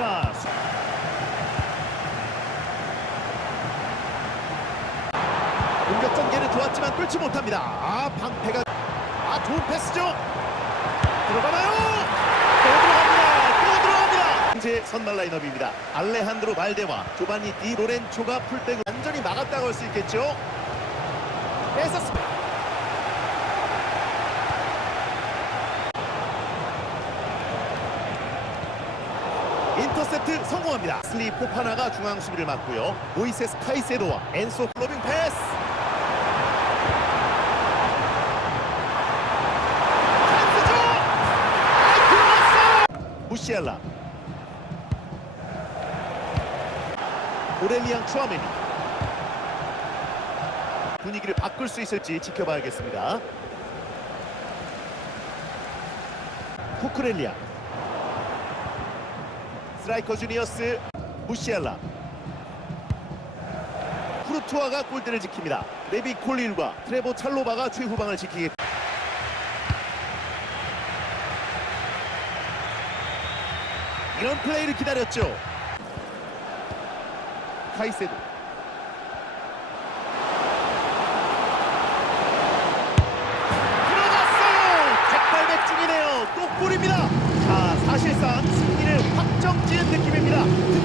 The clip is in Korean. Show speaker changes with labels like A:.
A: 자, 수- 공격 전개는 좋았지만 뚫지 못합니다. 아, 방패가 아, 좋은 패스죠. 들어가나요? 또 들어갑니다. 또 들어갑니다. 현재 선발 라인업입니다. 알레한드로 발데와 조바니 디 로렌초가 풀백을 완전히 막았다고 할 수 있겠죠. 뺏었습니다. 인터셉트 성공합니다. 슬리 포파나가 중앙 수비를 맡고요. 모이세스 카이세도와 엔소 플로빙 패스. 들어갔어. 무시엘라. 오렐리앙 추아메니. 분위기를 바꿀 수 있을지 지켜봐야겠습니다. 쿠크렐리아. 스트라이커 주니어스 무시엘라 쿠르투아가 골대를 지킵니다. 네비 콜린과 트레보 찰로바가 최후방을 지키기 이런 플레이를 기다렸죠. 카이세도 들어갔어요! 백발백중이네요. 또 골입니다. 자, 사실상 승리를 결정 지은 느낌입니다.